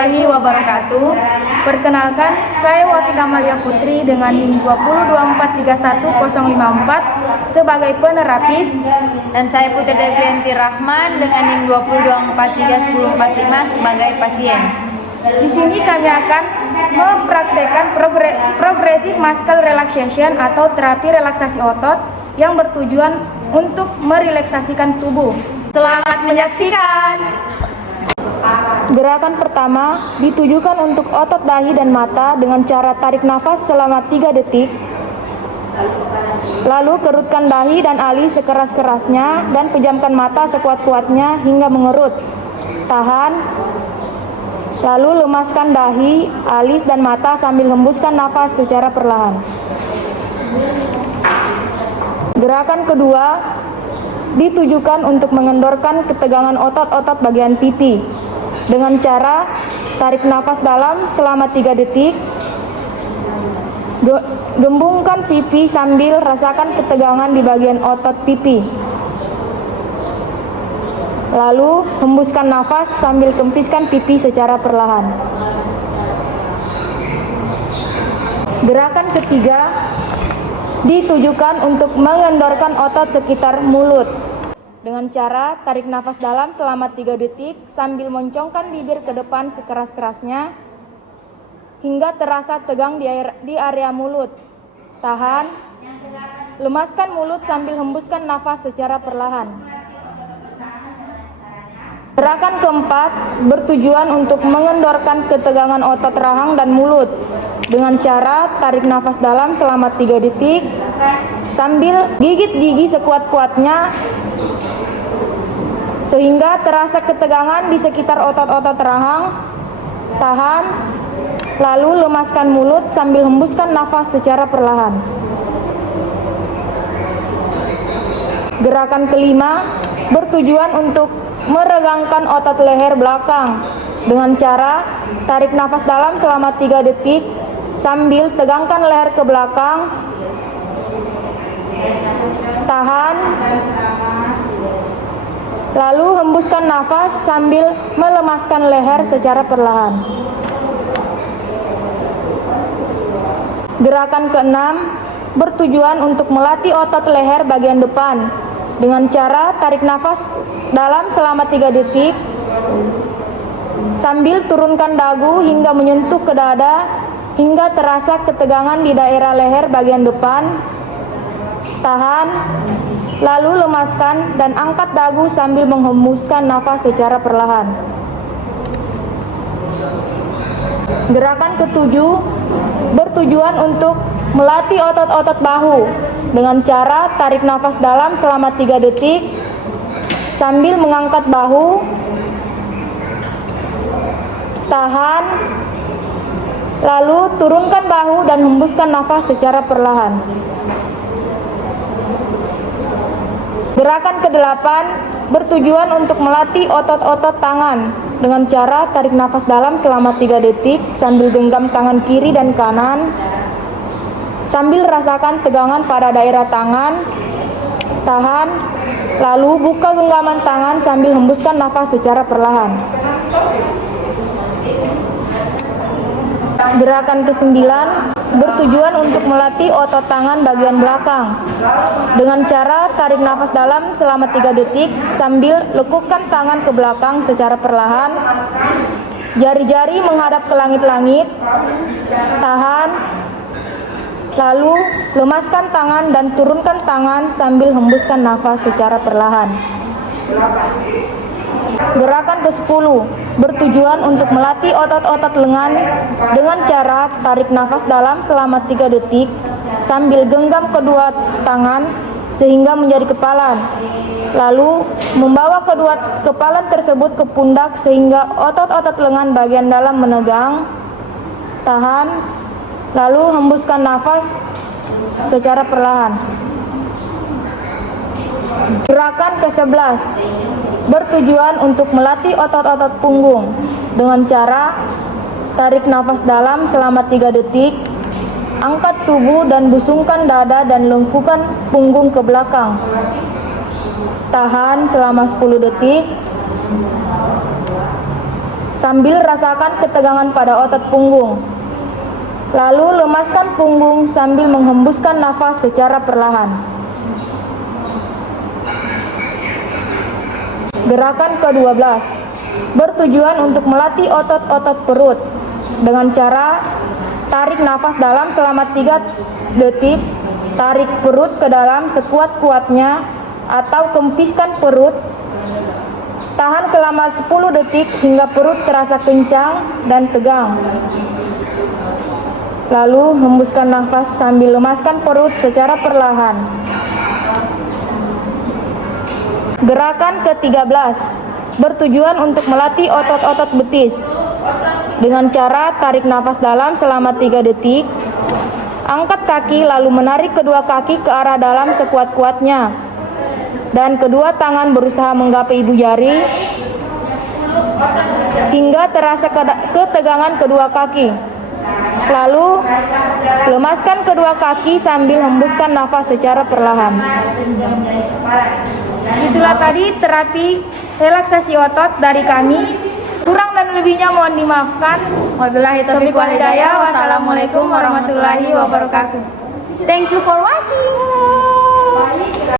warahmatullahi wabarakatuh. Perkenalkan, saya Wafika Malia Putri dengan NIM 202431054 sebagai penerapis. Dan saya Putri Devianti Rahman dengan NIM 202431045 sebagai pasien. Di sini kami akan mempraktekkan progressive muscle relaxation atau terapi relaksasi otot yang bertujuan untuk merelaksasikan tubuh. Selamat menyaksikan! Gerakan pertama ditujukan untuk otot dahi dan mata dengan cara tarik nafas selama 3 detik. Lalu kerutkan dahi dan alis sekeras-kerasnya dan pejamkan mata sekuat-kuatnya hingga mengerut. Tahan. Lalu lemaskan dahi, alis dan mata sambil hembuskan nafas secara perlahan. Gerakan kedua ditujukan untuk mengendorkan ketegangan otot-otot bagian pipi dengan cara tarik nafas dalam selama 3 detik, gembungkan pipi sambil rasakan ketegangan di bagian otot pipi, lalu hembuskan nafas sambil kempiskan pipi secara perlahan. Gerakan ketiga ditujukan untuk mengendorkan otot sekitar mulut dengan cara tarik nafas dalam selama 3 detik sambil moncongkan bibir ke depan sekeras-kerasnya hingga terasa tegang di area mulut. Tahan, lemaskan mulut sambil hembuskan nafas secara perlahan. Gerakan keempat bertujuan untuk mengendorkan ketegangan otot rahang dan mulut dengan cara tarik nafas dalam selama 3 detik sambil gigit gigi sekuat-kuatnya sehingga terasa ketegangan di sekitar otot-otot rahang. Tahan, lalu lemaskan mulut sambil hembuskan nafas secara perlahan. Gerakan kelima bertujuan untuk meregangkan otot leher belakang dengan cara tarik nafas dalam selama 3 detik sambil tegangkan leher ke belakang. Tahan, lalu hembuskan nafas sambil melemaskan leher secara perlahan. Gerakan keenam bertujuan untuk melatih otot leher bagian depan dengan cara tarik nafas dalam selama 3 detik sambil turunkan dagu hingga menyentuh ke dada hingga terasa ketegangan di daerah leher bagian depan. Tahan, lalu lemaskan dan angkat dagu sambil menghembuskan nafas secara perlahan. Gerakan ketujuh bertujuan untuk melatih otot-otot bahu dengan cara tarik nafas dalam selama 3 detik sambil mengangkat bahu. Tahan, lalu turunkan bahu dan hembuskan nafas secara perlahan. Gerakan ke-8 bertujuan untuk melatih otot-otot tangan dengan cara tarik nafas dalam selama 3 detik sambil genggam tangan kiri dan kanan sambil rasakan tegangan pada daerah tangan. Tahan, lalu buka genggaman tangan sambil hembuskan nafas secara perlahan. Gerakan ke-9 bertujuan untuk melatih otot tangan bagian belakang dengan cara tarik nafas dalam selama 3 detik sambil lekukkan tangan ke belakang secara perlahan. Jari-jari menghadap ke langit-langit. Tahan, lalu lemaskan tangan dan turunkan tangan sambil hembuskan nafas secara perlahan. Gerakan ke-10 bertujuan untuk melatih otot-otot lengan dengan cara tarik nafas dalam selama 3 detik sambil genggam kedua tangan sehingga menjadi kepalan. Lalu membawa kedua kepalan tersebut ke pundak sehingga otot-otot lengan bagian dalam menegang. Tahan, lalu hembuskan nafas secara perlahan. Gerakan ke-11 bertujuan untuk melatih otot-otot punggung dengan cara tarik nafas dalam selama 3 detik, angkat tubuh dan busungkan dada dan lengkukan punggung ke belakang. Tahan selama 10 detik. sambil rasakan ketegangan pada otot punggung. Lalu lemaskan punggung sambil menghembuskan nafas secara perlahan. Gerakan ke-12 bertujuan untuk melatih otot-otot perut dengan cara tarik nafas dalam selama 3 detik, tarik perut ke dalam sekuat-kuatnya atau kempiskan perut, tahan selama 10 detik hingga perut terasa kencang dan tegang. Lalu hembuskan nafas sambil lemaskan perut secara perlahan. Gerakan ke-13 bertujuan untuk melatih otot-otot betis dengan cara tarik nafas dalam selama 3 detik, angkat kaki lalu menarik kedua kaki ke arah dalam sekuat-kuatnya dan kedua tangan berusaha menggapai ibu jari hingga terasa ketegangan kedua kaki. Lalu lemaskan kedua kaki sambil hembuskan nafas secara perlahan. Itulah tadi terapi relaksasi otot dari kami. Kurang dan lebihnya mohon dimaafkan. Wabillahi taufiq wal hidayah. Wassalamualaikum warahmatullahi wabarakatuh. Thank you for watching.